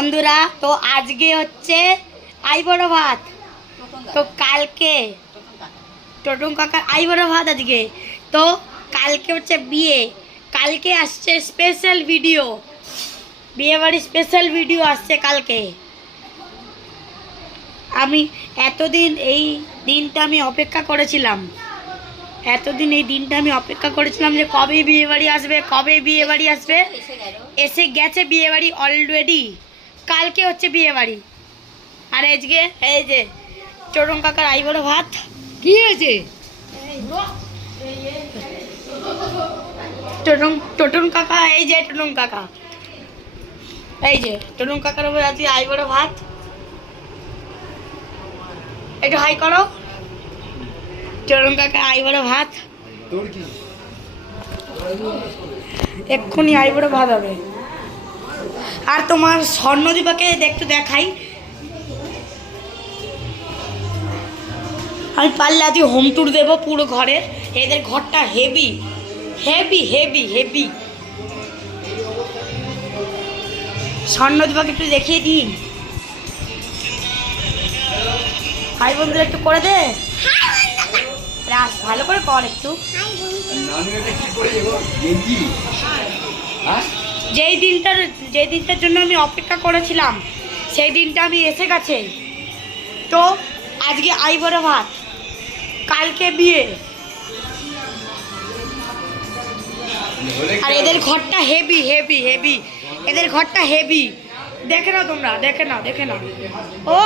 বন্ধুরা তো আজকে হচ্ছে আইবড় ভাত। তো কালকে টোটন কাকার আইবড় ভাত আজকে। তো কালকে হচ্ছে বিয়ে, কালকে আসছে স্পেশাল ভিডিও, বিয়ে বাড়ির স্পেশাল ভিডিও আসছে কালকে। আমি এতদিন এই দিনটা আমি অপেক্ষা করেছিলাম, এতদিন এই দিনটা আমি অপেক্ষা করেছিলাম যে কবে বিয়ে বাড়ি আসবে, কবে বিয়ে বাড়ি আসবে। এসে গেছে বিয়ে বাড়ি অলরেডি, কালকে হচ্ছে বিয়ে বাড়ি। আর আজকে এই যে টোটন কাকার আইবড় ভাত। কি হয়েছে? টোটন কাকা, এই যে টোটন কাকা, এই যে টোটন কাকার উপরে আজকে আইবড় ভাত। একটু হাই করো। টোটন কাকা আইবড় ভাত, এক্ষুনি আইবড় ভাত হবে। আর তোমার স্বর্ণদীপাকে একটু দেখাই, আমি পারলে আজকে হোম ট্যুর দেবো পুরো ঘরের। এদের ঘরটা হেভি হেভি হেভি হেভি। স্বর্ণদীপাকে একটু দেখিয়ে দিন। হাই বন্ধুরা একটু করে দে, ভালো করে কর একটু। যেই দিনটার জন্য আমি অপেক্ষা করেছিলাম সেই দিনটা আমি এসে গেছে। তো আজকে আইবড় ভাত, কালকে বিয়ে। আর এদের ঘরটা হেভি হেভি হেভি, এদের ঘরটা হেভি। দেখে নাও তোমরা, দেখে নাও দেখে নাও। ও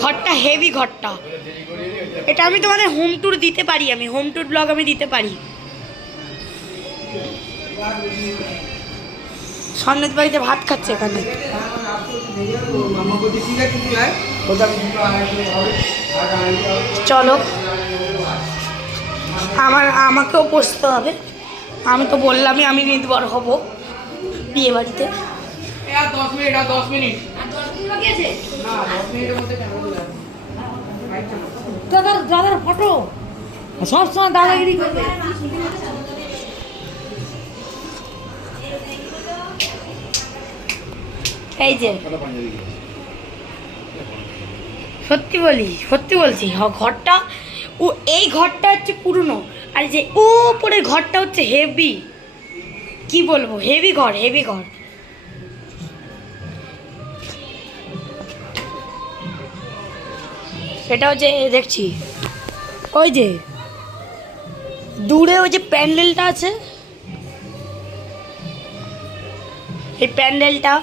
ঘরটা হেভি, ঘরটা। এটা আমি তোমাদের হোম ট্যুর দিতে পারি, আমি হোম ট্যুর ব্লগ আমি দিতে পারি। সন্ন্যত বাড়িতে ভাত খাচ্ছে এখানে। চলো, আমাকেও বসতে হবে। আমি তো বললামই আমি নির্ভর হব বিয়ে বাড়িতে। 10 মিনিট দাদার ফটো সবসময় দাদাগিরি করবে। এই যে সত্যি বলছি ঘরটা, ও এই ঘরটা হচ্ছে পুরনো, আর যে ও উপরের ঘরটা হচ্ছে হেভি। কি বলবো, হেভি ঘর হেভি ঘর। সেটা হচ্ছে দেখছি ওই যে দূরে ওই যে প্যান্ডেলটা আছে, এই প্যান্ডেলটা